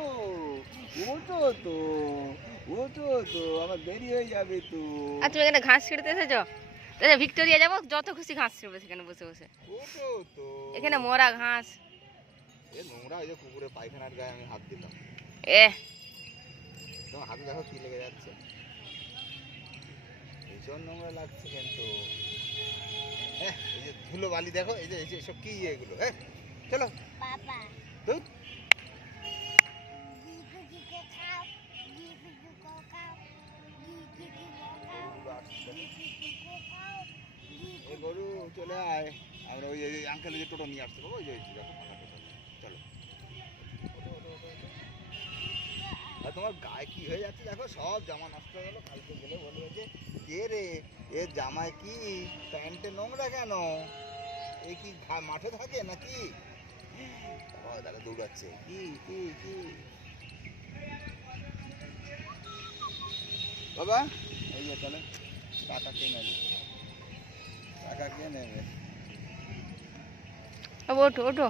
ওঠো ওঠো তো, ওঠো তো, আমার দেরি হয়ে যাবে তো। আর তুমি এখানে ঘাস ছিঁড়তে এসেছো? ভিক্টোরিয়া যাবো, যত খুশি ঘাস ছিঁড়বে সেখানে বসে বসে। ওঠো তো। এখানে মরা ঘাস। এ নোংরা, ওই যে কুকুরে পায়খানার গায়ে আমি হাত দিলাম। এ তোমার হাতে দেখো কি লেগে যাচ্ছে, ভীষণ নোংরা লাগছে কিন্তু। হ্যাঁ, এই যে ধুলো বালি দেখো, এই যে সব কি এগুলো। হ্যাঁ চলো বাবা দুধ। এই গরু চলে আয়, আমরা ওই আঙ্কেল যে টোটো নিয়ে আসছে বাবা, ওই যে দেখো ফাঁকা টোটো। চলো আর তোমার গায়ে কি হয়ে যাচ্ছে দেখো, সব জামা নষ্ট হয়ে গেল। কালকে গেলে বলবে যে কে রে, এর জামায় কি প্যান্টে নোংরা কেন, এ কি মাঠে থাকে নাকি? দাদা দৌড়াচ্ছে, কি কি কি বাবা, এই যে চলে, টাকা কে নেবে, টাকা কে নেবে? ওঠো ওঠো।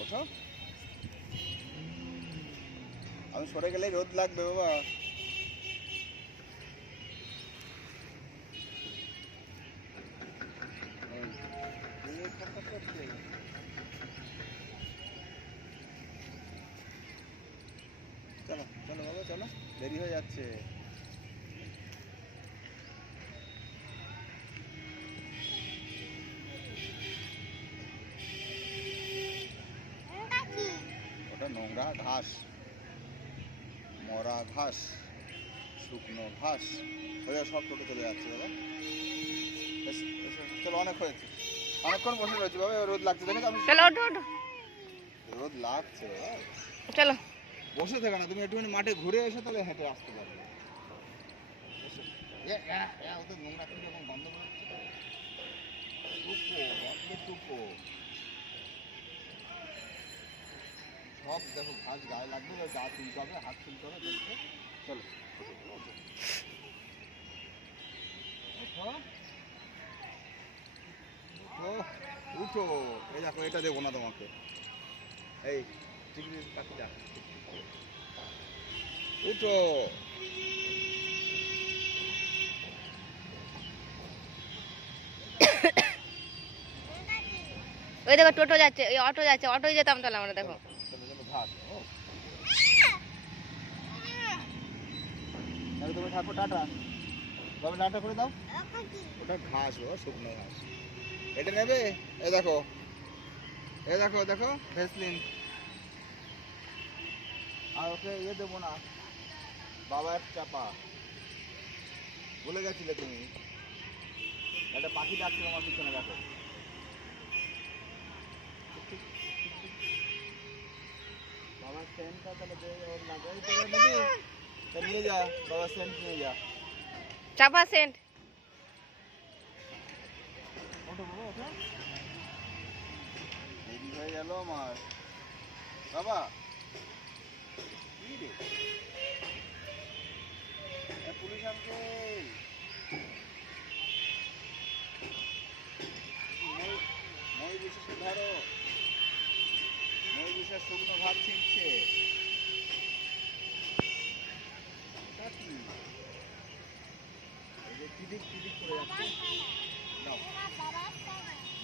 ওঠো, আমি সরে গেলে রোদ লাগবে বাবা। চলো চলো বাবা চলো, দেরি হয়ে যাচ্ছে। ওটা নোংরা ঘাস, মরা ঘাস, শুকনো ঘাস, ওই সব টোটো চলে যাচ্ছে বাবা। চলো অনেক হয়েছে, অনেকক্ষণ বসে রয়েছে বাবা, রোদ লাগছে দেখে আমি। চলো ওঠো ওঠো। রোদ লাগছে বাবা, চলো বসে থেকে না, তুমি একটুখানি মাঠে ঘুরে এসে তবে হেঁটে আসতে পারবে। ওদের নোংরা কিন্তু এখন বন্ধ করে দিচ্ছে। টুপো সব দেখো, ঘাস গায়ে লাগবে, গা তুলতে হবে, হাত তুলতে হবে, দেখতে। চলো উঠো, এই দেখো এটা দেবো না তোমাকে, এই চিংড়ি পাখিটা, উঠো। ওই দেখো টোটো যাচ্ছে, ওই অটো যাচ্ছে, অটোয় যেতাম তাহলে আমরা। দেখো ঘাস, তুমি থাকো, টাটা বাবা, টাটা করে দাও। ওটা ঘাস, ও শুকনো ঘাস, এটা নেবে? এই দেখো, এই দেখো দেখো ভেসলিন। আর ওকে ইয়ে দেবো না, বাবার চাপা, ভুলে গেছিলে তুমি। একটা পাখি ডাকছে আমার পিছনে, দেখো। বাবার সেন্টটা তাহলে লাগাই তো নিয়ে যা, বাবার সেন্ট নিয়ে যা। চাপা সেন্ট। ওঠো বাবা, ওঠো, দেরি হয়ে গেল আমার বাবা। কি রে, পুলিশ আঙ্কেল, মই বিশেষে ধরো, মই বিশেষ শুকনো ভাত ছিঁড়ছে। টিদিক টিদিক করে যাচ্ছে। দাও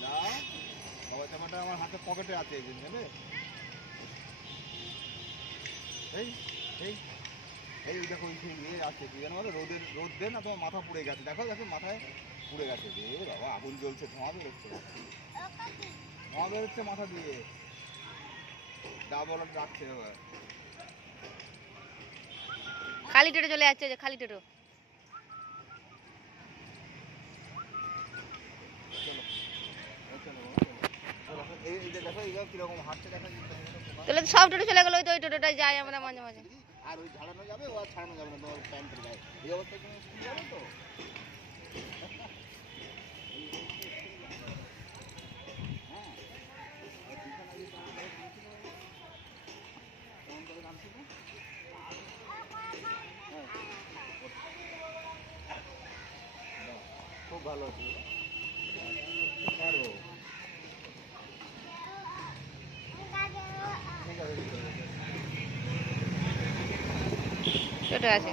দাও, বাবা জামাটা আমার হাতে পকেটে আছে, এই জন্য নেবে। এই এই এই দেখো, ইয়ে আছে কি জানো, রোদ দেন না, তোমার মাথা পুড়ে গেছে, দেখো দেখো মাথায় পুড়ে গেছে। যে বাবা, আগুন জ্বলছে, ধোঁয়া বেরোচ্ছে, ধোঁয়া বেরোচ্ছে মাথা দিয়ে, ডাবল রাখছে এবার। খালি টোটো চলে যাচ্ছে, যে খালি টোটো। এই যে দেখো, এই কিরকম হাঁটছে দেখা যাচ্ছে। তাহলে সব টোটো চলে গেলো, ওই টোটোটাই যাই আমরা মাঝে মাঝে। আর ওই ঝাড়ানো যাবে, ও আর ছাড়ানো যাবে না, তোমার প্যান্টের গায়ে এই অবস্থায় তুমি স্কুল যাবে তো। খুব ভালো আছে পারো। ছোট আছে